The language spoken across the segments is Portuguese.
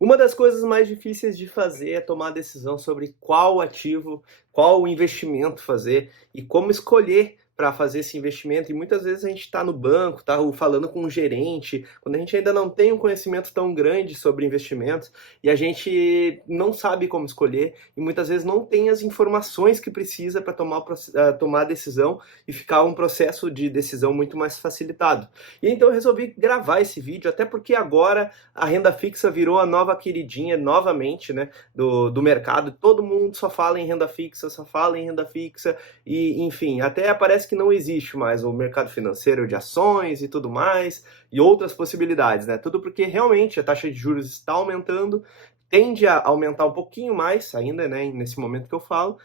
Uma das coisas mais difíceis de fazer é tomar a decisão sobre qual ativo, qual investimento fazer e como escolher para fazer esse investimento. E muitas vezes a gente está no banco, está falando com um gerente, quando a gente ainda não tem um conhecimento tão grande sobre investimentos e a gente não sabe como escolher e muitas vezes não tem as informações que precisa para tomar a decisão e ficar um processo de decisão muito mais facilitado. E então eu resolvi gravar esse vídeo, até porque agora a renda fixa virou a nova queridinha novamente, né, do mercado. Todo mundo só fala em renda fixa, só fala em renda fixa e, enfim, até parece que não existe mais o mercado financeiro de ações e tudo mais e outras possibilidades, né? Tudo porque realmente a taxa de juros está aumentando, tende a aumentar um pouquinho mais ainda, né, nesse momento que eu falo.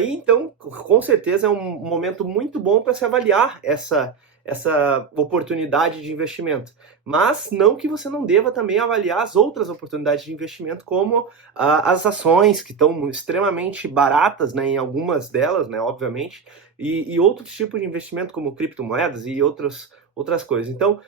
E então, com certeza, é um momento muito bom para se avaliar essa oportunidade de investimento. Mas não que você não deva também avaliar as outras oportunidades de investimento, como as ações, que estão extremamente baratas, né, em algumas delas, né, obviamente, e outros tipos de investimento, como criptomoedas e outras coisas. Então,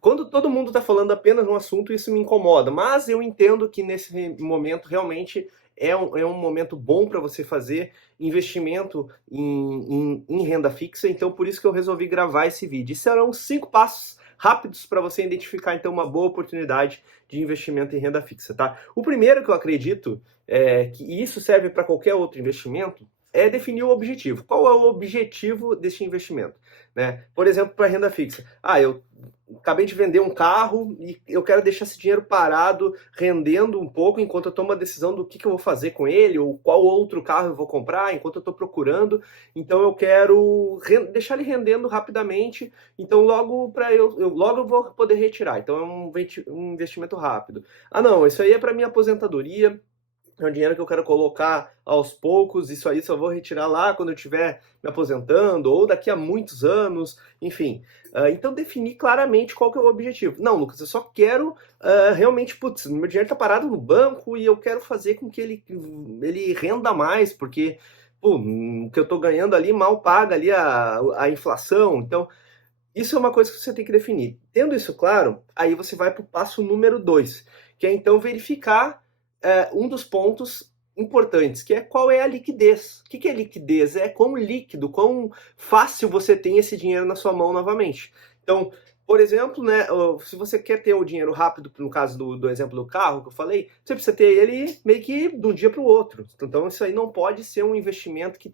quando todo mundo está falando apenas um assunto, isso me incomoda, mas eu entendo que nesse momento realmente é um momento bom para você fazer investimento em renda fixa, então por isso que eu resolvi gravar esse vídeo. E serão 5 passos rápidos para você identificar então uma boa oportunidade de investimento em renda fixa, tá? O primeiro que eu acredito que isso serve para qualquer outro investimento é definir o objetivo. Qual é o objetivo desse investimento? Né? Por exemplo, para renda fixa. Eu acabei de vender um carro e eu quero deixar esse dinheiro parado, rendendo um pouco, enquanto eu tomo a decisão do que eu vou fazer com ele, ou qual outro carro eu vou comprar, enquanto eu estou procurando. Então eu quero deixar ele rendendo rapidamente, então logo eu vou poder retirar. Então é um investimento rápido. Não, isso aí é para minha aposentadoria. É um dinheiro que eu quero colocar aos poucos, isso aí só vou retirar lá quando eu estiver me aposentando, ou daqui a muitos anos, enfim. Então definir claramente qual que é o objetivo. Não, Lucas, eu só quero realmente, putz, meu dinheiro está parado no banco e eu quero fazer com que ele renda mais, porque o que eu estou ganhando ali mal paga ali a inflação. Então, isso é uma coisa que você tem que definir. Tendo isso claro, aí você vai para o passo número 2, que é então verificar um dos pontos importantes, que é qual é a liquidez. O que é liquidez? É quão líquido, quão fácil você tem esse dinheiro na sua mão novamente. Então, por exemplo, né, se você quer ter o dinheiro rápido, no caso do exemplo do carro que eu falei, você precisa ter ele meio que de um dia para o outro. Então, isso aí não pode ser um investimento que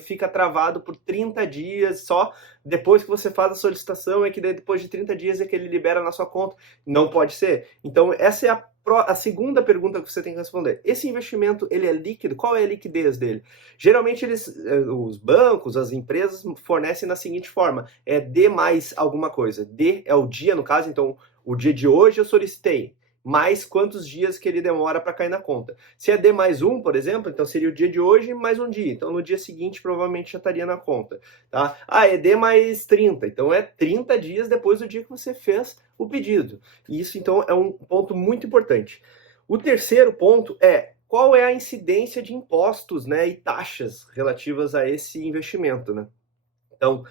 fica travado por 30 dias só depois que você faz a solicitação, é que depois de 30 dias é que ele libera na sua conta. Não pode ser. Então, essa é a segunda pergunta que você tem que responder. Esse investimento, ele é líquido? Qual é a liquidez dele? Geralmente, os bancos, as empresas fornecem da seguinte forma: D mais alguma coisa. D é o dia, no caso, então, o dia de hoje eu solicitei, mais quantos dias que ele demora para cair na conta. Se é D mais um, por exemplo, então seria o dia de hoje mais um dia. Então, no dia seguinte, provavelmente já estaria na conta. Tá? É D mais 30. Então, é 30 dias depois do dia que você fez o pedido. E isso, então, é um ponto muito importante. O terceiro ponto é qual é a incidência de impostos, né, e taxas relativas a esse investimento, né? Então,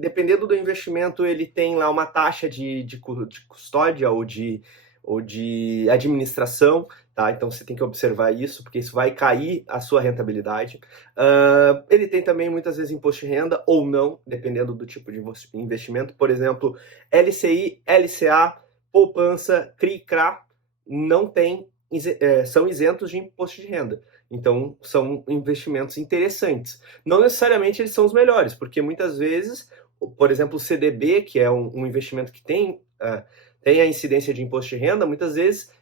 dependendo do investimento, ele tem lá uma taxa de custódia ou de administração, tá? Então você tem que observar isso, porque isso vai cair a sua rentabilidade. Ele tem também muitas vezes imposto de renda ou não, dependendo do tipo de investimento. Por exemplo, LCI, LCA, poupança, CRI, CRA, não tem, são isentos de imposto de renda. Então, são investimentos interessantes. Não necessariamente eles são os melhores, porque muitas vezes, por exemplo, o CDB, que é um investimento que tem a incidência de imposto de renda, muitas vezes,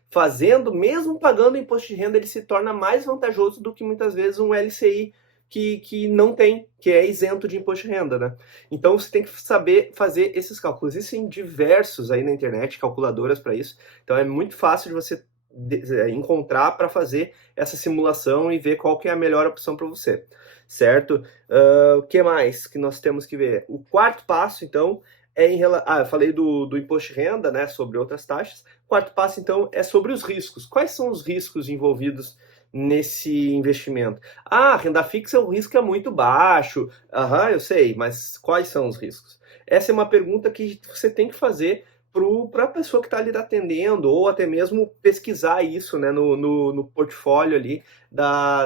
mesmo pagando imposto de renda, ele se torna mais vantajoso do que muitas vezes um LCI que não tem, que é isento de imposto de renda, né? Então, você tem que saber fazer esses cálculos. Existem diversos aí na internet, calculadoras para isso. Então, é muito fácil de você encontrar para fazer essa simulação e ver qual que é a melhor opção para você, certo? O que mais que nós temos que ver? O quarto passo, então, é em relação... eu falei do imposto de renda, né, sobre outras taxas. O quarto passo, então, é sobre os riscos. Quais são os riscos envolvidos nesse investimento? Renda fixa, o risco é muito baixo. Eu sei, mas quais são os riscos? Essa é uma pergunta que você tem que fazer para a pessoa que está ali atendendo, ou até mesmo pesquisar isso, né, no portfólio ali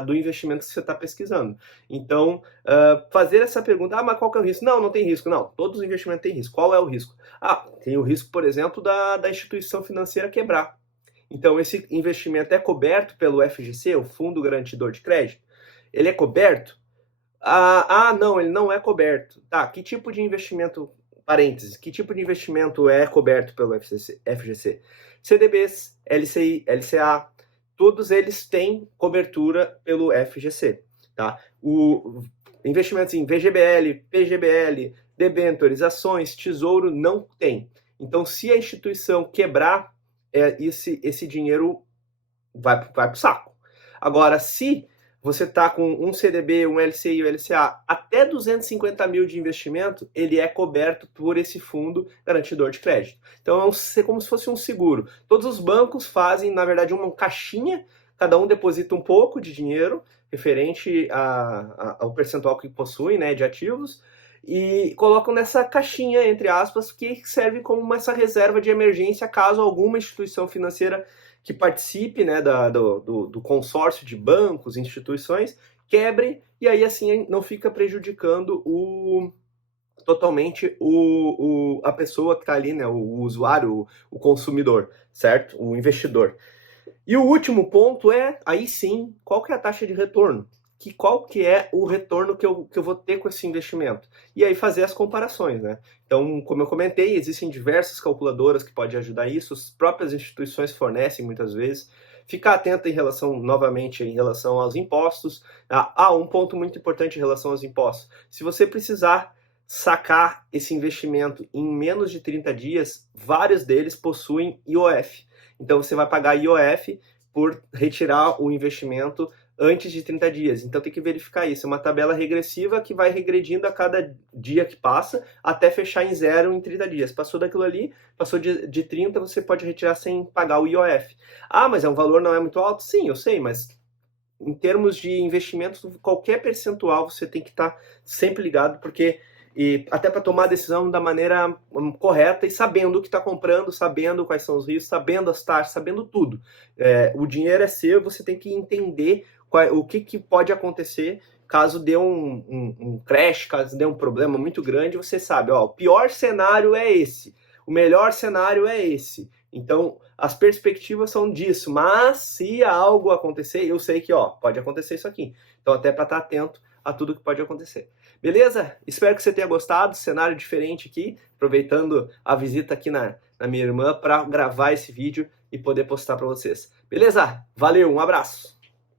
do investimento que você está pesquisando. Então, fazer essa pergunta, mas qual que é o risco? Não tem risco. Não, todos os investimentos têm risco. Qual é o risco? Tem o risco, por exemplo, da instituição financeira quebrar. Então, esse investimento é coberto pelo FGC, o Fundo Garantidor de Crédito? Ele é coberto? Não, ele não é coberto. Tá, que tipo de investimento, parênteses, que tipo de investimento é coberto pelo FGC? CDBs, LCI, LCA, todos eles têm cobertura pelo FGC, tá? Investimentos em VGBL, PGBL, debêntures, ações, tesouro, não tem. Então, se a instituição quebrar, esse dinheiro vai para o saco. Agora, se você está com um CDB, um LCI, um LCA, até 250 mil de investimento, ele é coberto por esse fundo garantidor de crédito. Então é como se fosse um seguro. Todos os bancos fazem, na verdade, uma caixinha, cada um deposita um pouco de dinheiro, referente ao percentual que possui, né, de ativos, e colocam nessa caixinha, entre aspas, que serve como essa reserva de emergência caso alguma instituição financeira que participe, né, do consórcio de bancos, instituições, quebre, e aí assim não fica prejudicando totalmente a pessoa que está ali, né, o usuário, o consumidor, certo? O investidor. E o último ponto aí sim, qual que é a taxa de retorno? Qual que é o retorno que eu vou ter com esse investimento? E aí fazer as comparações, né? Então, como eu comentei, existem diversas calculadoras que podem ajudar isso, as próprias instituições fornecem muitas vezes. Ficar atento novamente, em relação aos impostos. Um ponto muito importante em relação aos impostos. Se você precisar sacar esse investimento em menos de 30 dias, vários deles possuem IOF. Então, você vai pagar IOF por retirar o investimento antes de 30 dias. Então tem que verificar isso. É uma tabela regressiva que vai regredindo a cada dia que passa até fechar em zero em 30 dias. Passou daquilo ali, passou de 30, você pode retirar sem pagar o IOF. Mas o valor não é muito alto? Sim, eu sei, mas em termos de investimentos, qualquer percentual você tem que estar sempre ligado, porque até para tomar a decisão da maneira correta e sabendo o que está comprando, sabendo quais são os riscos, sabendo as taxas, sabendo tudo. O dinheiro é seu, você tem que entender o que pode acontecer caso dê um crash, caso dê um problema muito grande, você sabe, o pior cenário é esse, o melhor cenário é esse. Então, as perspectivas são disso, mas se algo acontecer, eu sei que pode acontecer isso aqui. Então, até para estar atento a tudo que pode acontecer. Beleza? Espero que você tenha gostado, cenário diferente aqui, aproveitando a visita aqui na minha irmã para gravar esse vídeo e poder postar para vocês. Beleza? Valeu, um abraço!